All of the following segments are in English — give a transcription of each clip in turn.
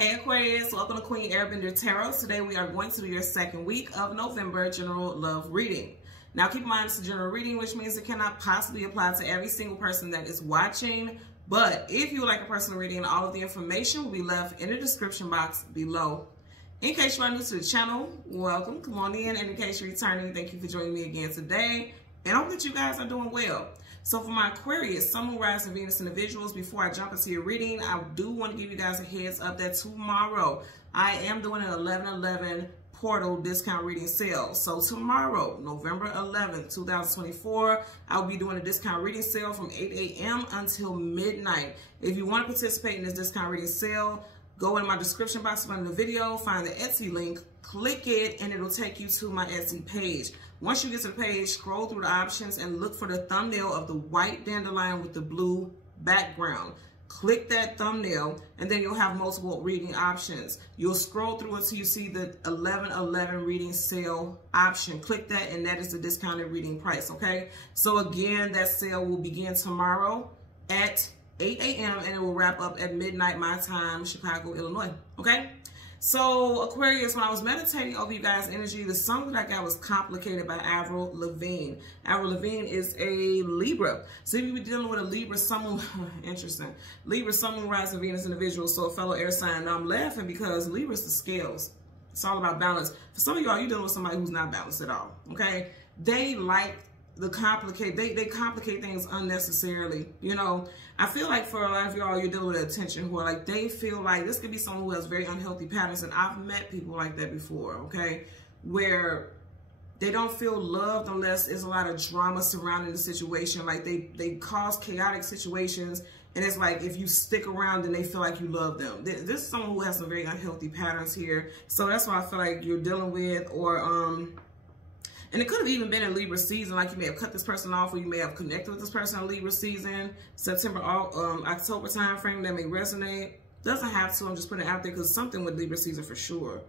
Hey Aquarius, welcome to Queen Airbender Tarot. Today we are going to do your second week of November general love reading. Now keep in mind it's a general reading, which means it cannot possibly apply to every single person that is watching. But if you would like a personal reading, all of the information will be left in the description box below. In case you are new to the channel, welcome, come on in. And in case you're returning, thank you for joining me again today. And I hope that you guys are doing well. So for my Aquarius, Sun, Moon, Rising, Venus individuals, before I jump into your reading, I do want to give you guys a heads up that tomorrow I am doing an 11/11 portal discount reading sale. So tomorrow, November 11th, 2024, I'll be doing a discount reading sale from 8 a.m. until midnight. If you want to participate in this discount reading sale, go in my description box under the video, find the Etsy link, click it, and it'll take you to my Etsy page. Once you get to the page, scroll through the options and look for the thumbnail of the white dandelion with the blue background. Click that thumbnail, and then you'll have multiple reading options. You'll scroll through until you see the 11/11 reading sale option. Click that, and that is the discounted reading price, okay? So again, that sale will begin tomorrow at 8 a.m. and it will wrap up at midnight my time, Chicago, Illinois, okay? So Aquarius, when I was meditating over you guys' energy, the song that I got was Complicated by Avril Lavigne. Avril Lavigne is a Libra. So if you're dealing with a Libra, Sun, interesting. Libra, Sun, Moon, Rising, Venus individual, so a fellow air sign. Now I'm laughing because Libra's the scales. It's all about balance. For some of y'all, you're dealing with somebody who's not balanced at all, okay? They like the they complicate things unnecessarily. You know, I feel like for a lot of y'all, you're dealing with attention who are like, they feel like this could be someone who has very unhealthy patterns, and I've met people like that before, okay, where they don't feel loved unless there's a lot of drama surrounding the situation. Like they cause chaotic situations, and it's like if you stick around, then they feel like you love them. This is someone who has some very unhealthy patterns here, so that's what I feel like you're dealing with. Or and it could have even been in Libra season, like you may have cut this person off, or you may have connected with this person in Libra season, September, October time frame that may resonate. Doesn't have to, I'm just putting it out there because something with Libra season for sure.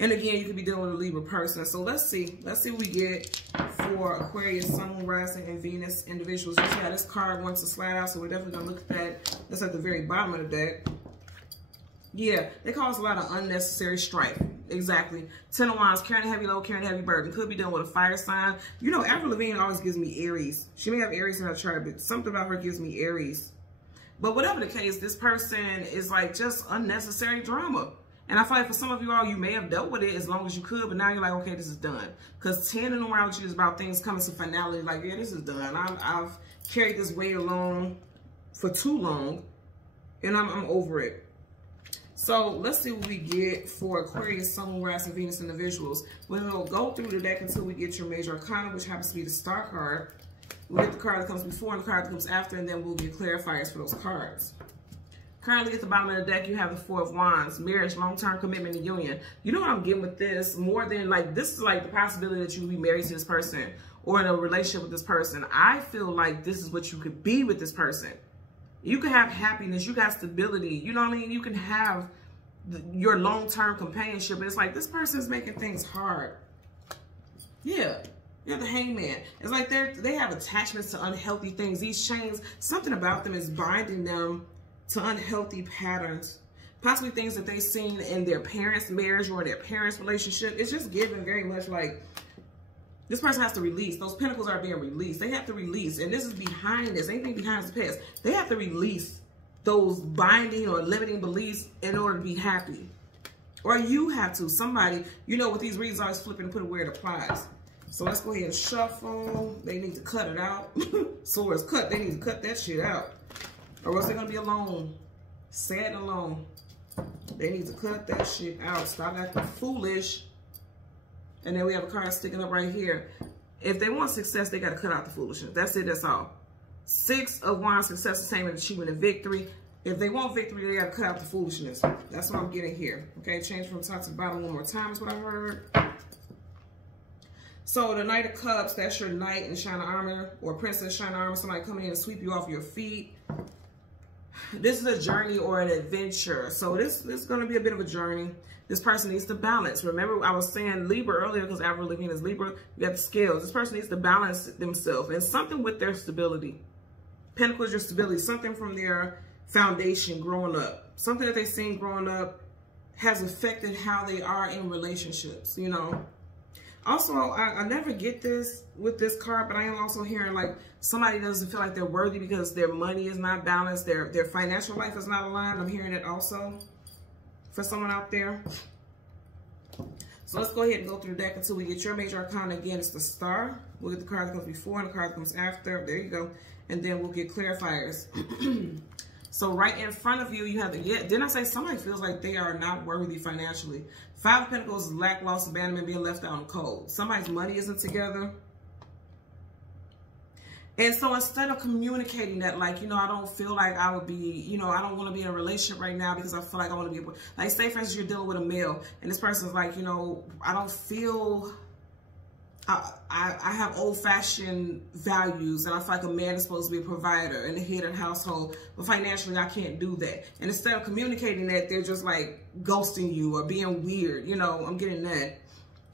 And again, you could be dealing with a Libra person. So let's see what we get for Aquarius, Sun, Moon, Rising, and Venus individuals. You see how this card wants to slide out, so we're definitely gonna look at that. That's at the very bottom of the deck. Yeah, they cause a lot of unnecessary strife. Exactly. Ten of Wands, carrying a heavy load, carrying a heavy burden. Could be dealing with a fire sign. You know, Avril Lavigne always gives me Aries. She may have Aries in her chart, but something about her gives me Aries. But whatever the case, this person is like just unnecessary drama. And I feel like for some of you all, you may have dealt with it as long as you could, but now you're like, okay, this is done. Because 10 in numerology is about things coming to finality. Like, yeah, this is done. I've carried this weight alone for too long, and I'm over it. So let's see what we get for Aquarius, Sun, Moon, Rising, Venus individuals. We'll go through the deck until we get your major arcana, which happens to be the Star card. We'll get the card that comes before and the card that comes after, and then we'll get clarifiers for those cards. Currently at the bottom of the deck, you have the Four of Wands, marriage, long-term commitment, and union. You know what I'm getting with this? More than like, this is like the possibility that you will be married to this person or in a relationship with this person. I feel like this is what you could be with this person. You can have happiness, you got stability, you know what I mean? You can have your long-term companionship, and it's like this person is making things hard. Yeah, you're the Hangman. It's like they have attachments to unhealthy things. These chains, something about them is binding them to unhealthy patterns. Possibly things that they've seen in their parents' marriage or their parents' relationship. It's just given very much like this person has to release. Those pentacles are being released. They have to release. And this is behind this. Anything behind the past. They have to release those binding or limiting beliefs in order to be happy. Or you have to. Somebody, you know, with these readings, always flipping and put it where it applies. So let's go ahead and shuffle. They need to cut it out. Swords cut. They need to cut that shit out. Or else they're going to be alone. Sad and alone. They need to cut that shit out. Stop acting foolish. And then we have a card sticking up right here. If they want success, they got to cut out the foolishness. That's it. That's all. Six of Wands, success, attainment, achievement, and victory. If they want victory, they got to cut out the foolishness. That's what I'm getting here. Okay, change from top to bottom one more time is what I heard. So the Knight of Cups, that's your knight in shining armor or princess shining armor. Somebody coming in and sweep you off your feet. This is a journey or an adventure. So this is going to be a bit of a journey. This person needs to balance. Remember, I was saying Libra earlier because Avril Lavigne is Libra. You got the scales. This person needs to balance themselves and something with their stability. Pentacle is your stability. Something from their foundation growing up. something that they've seen growing up has affected how they are in relationships, you know. Also, I never get this with this card, but I am also hearing like somebody doesn't feel like they're worthy because their money is not balanced, their financial life is not aligned. I'm hearing it also for someone out there. So let's go ahead and go through the deck until we get your major arcana. Again, it's the Star. We'll get the card that comes before and the card that comes after. There you go. And then we'll get clarifiers. So right in front of you, you have the, didn't I say somebody feels like they are not worthy financially? Five of Pentacles is lack, loss, abandonment, being left out in the cold. Somebody's money isn't together. And so instead of communicating that, like, you know, I don't feel like I would be, you know, I don't want to be in a relationship right now because I feel like I want to be able, like, say for instance, you're dealing with a male and this person's like, you know, I don't feel, I have old-fashioned values and I feel like a man is supposed to be a provider and the head of the household, but financially I can't do that. And instead of communicating that, they're just like ghosting you or being weird, you know, I'm getting that.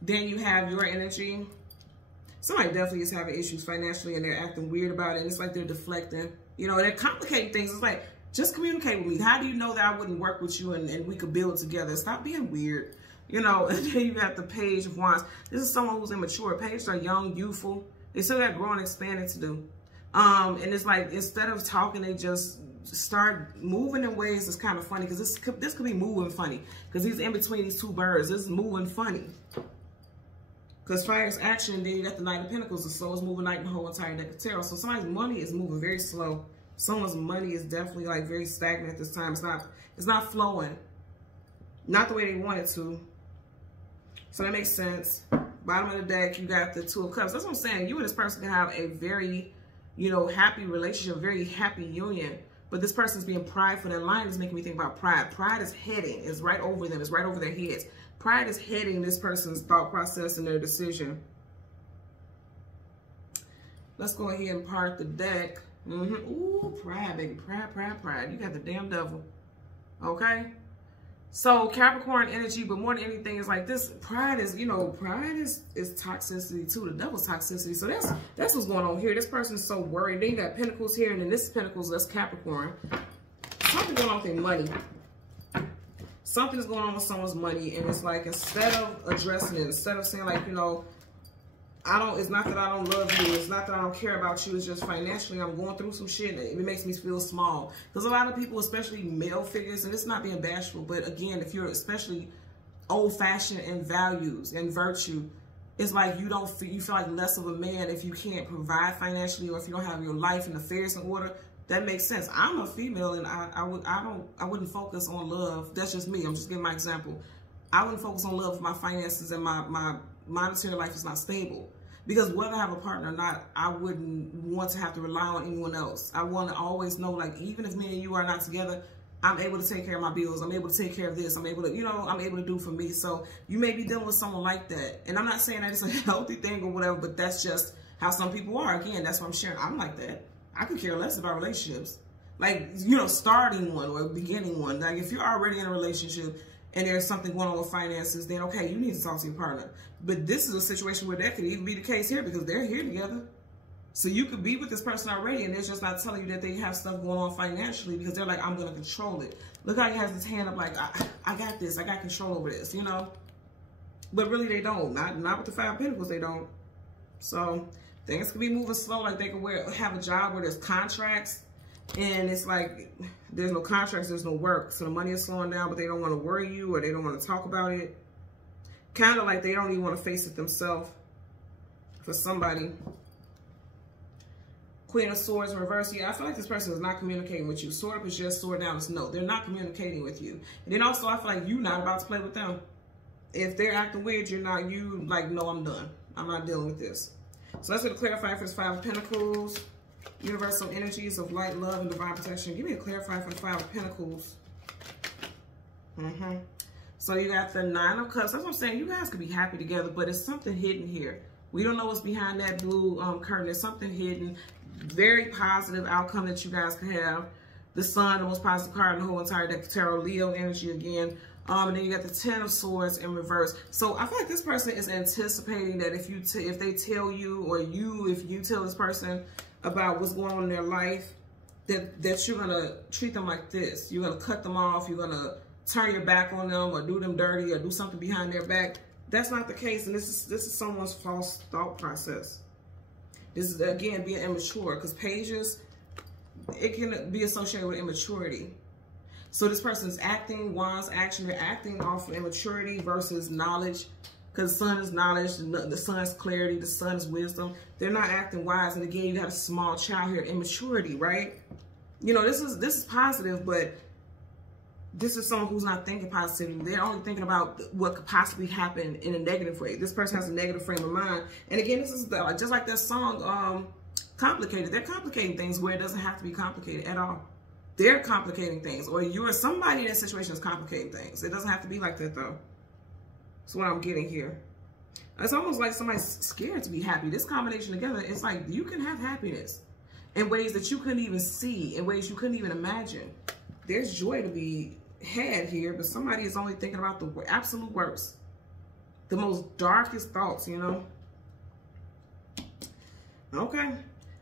Then you have your energy. Somebody definitely is having issues financially and they're acting weird about it. And it's like they're deflecting, you know, they're complicating things. It's like, just communicate with me. How do you know that I wouldn't work with you and we could build together? Stop being weird. You know, and then you have the Page of Wands. This is someone who's immature. Pages are young, youthful. They still got growing and expanding to do. And it's like, instead of talking, they just start moving in ways that's kind of funny. Because this could be moving funny. Because he's in between these two birds. This is moving funny. Because fire is action, then you got the Knight of Pentacles. The soul is moving like the whole entire deck of tarot. So somebody's money is moving very slow. Someone's money is definitely like very stagnant at this time. It's not flowing. Not the way they want it to. So that makes sense. Bottom of the deck, you got the Two of Cups. That's what I'm saying. You and this person can have a very, you know, happy relationship, very happy union. But this person's being prideful. That line is making me think about pride. Pride is heading. It's right over them. It's right over their heads. Pride is heading this person's thought process and their decision. Let's go ahead and part the deck. Ooh, pride, baby. Pride, pride, pride. You got the damn devil. Okay? So Capricorn energy, but more than anything, is like this. Pride is, you know, pride is toxicity too. The devil's toxicity. So that's what's going on here. This person's so worried. Then you got Pentacles here, and then this is Pentacles, that's Capricorn. Something going on with their money. Something's going on with someone's money, and it's like, instead of addressing it, instead of saying like, you know, it's not that I don't love you, it's not that I don't care about you, it's just financially I'm going through some shit and it makes me feel small. Because a lot of people, especially male figures, and it's not being bashful, but again, if you're especially old-fashioned in values and virtue, it's like you feel like less of a man if you can't provide financially, or if you don't have your life and affairs in order. That makes sense. I'm a female, and I wouldn't focus on love. That's just me. I'm just giving my example. I wouldn't focus on love if my finances and my monetary life is not stable. Because whether I have a partner or not, I wouldn't want to have to rely on anyone else. I want to always know, like, even if me and you are not together, I'm able to take care of my bills. I'm able to take care of this. I'm able to, you know, I'm able to do for me. So you may be dealing with someone like that. And I'm not saying that it's a healthy thing or whatever, but that's just how some people are. Again, that's what I'm sharing. I'm like that. I could care less about relationships. Like, you know, starting one or beginning one. Like, if you're already in a relationship and there's something going on with finances, then okay, you need to talk to your partner. But this is a situation where that could even be the case here, because they're here together. So you could be with this person already and they're just not telling you that they have stuff going on financially because they're like, I'm going to control it. Look how he has his hand up like, I got this. I got control over this, you know. But really they don't. Not with the Five of Pentacles, they don't. So things could be moving slow. Like they could have a job where there's contracts and it's like there's no contracts, there's no work. So the money is slowing down, but they don't want to worry you or they don't want to talk about it. Kind of like they don't even want to face it themselves for somebody. Queen of Swords in reverse. Yeah, I feel like this person is not communicating with you. Sword up is just, sword down is no. They're not communicating with you. And then also I feel like you're not about to play with them. If they're acting weird, you're not, you like, no, I'm done. I'm not dealing with this. So that's what to clarify for this Five of Pentacles. Universal energies of light, love, and divine protection. Give me a clarifier for the Five of Pentacles. So you got the Nine of Cups. That's what I'm saying. You guys could be happy together, but it's something hidden here. We don't know what's behind that blue curtain. There's something hidden. Very positive outcome that you guys can have. The Sun, the most positive card in the whole entire deck of tarot. Leo energy again. And then you got the Ten of Swords in reverse. So I feel like this person is anticipating that if they tell you, or if you tell this person about what's going on in their life, that you're gonna treat them like this. You're gonna cut them off. You're gonna turn your back on them, or do them dirty, or do something behind their back. That's not the case, and this is someone's false thought process. This is, again, being immature, because pages, it can be associated with immaturity. So this person is acting, Wands action, they're acting off of immaturity versus knowledge, because the sun is knowledge, the sun is clarity, the sun is wisdom. They're not acting wise, and again, you got a small child here, immaturity, right? You know, this is positive, but this is someone who's not thinking positively. They're only thinking about what could possibly happen in a negative way. This person has a negative frame of mind. And again, this is just like that song, Complicated. They're complicating things where it doesn't have to be complicated at all. They're complicating things, or you're somebody in that situation is complicating things. It doesn't have to be like that, though. That's what I'm getting here. It's almost like somebody's scared to be happy. This combination together, it's like you can have happiness in ways that you couldn't even see, in ways you couldn't even imagine. There's joy to be had here, but somebody is only thinking about the absolute worst, the most darkest thoughts, you know. Okay,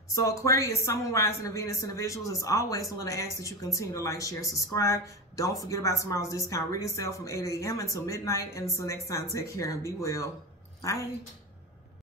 so Aquarius, Sun, Rising, and Venus individuals, as always, I'm going to ask that you continue to like, share, subscribe. Don't forget about tomorrow's discount reading sale from 8 a.m. until midnight. And until next time, take care and be well. Bye.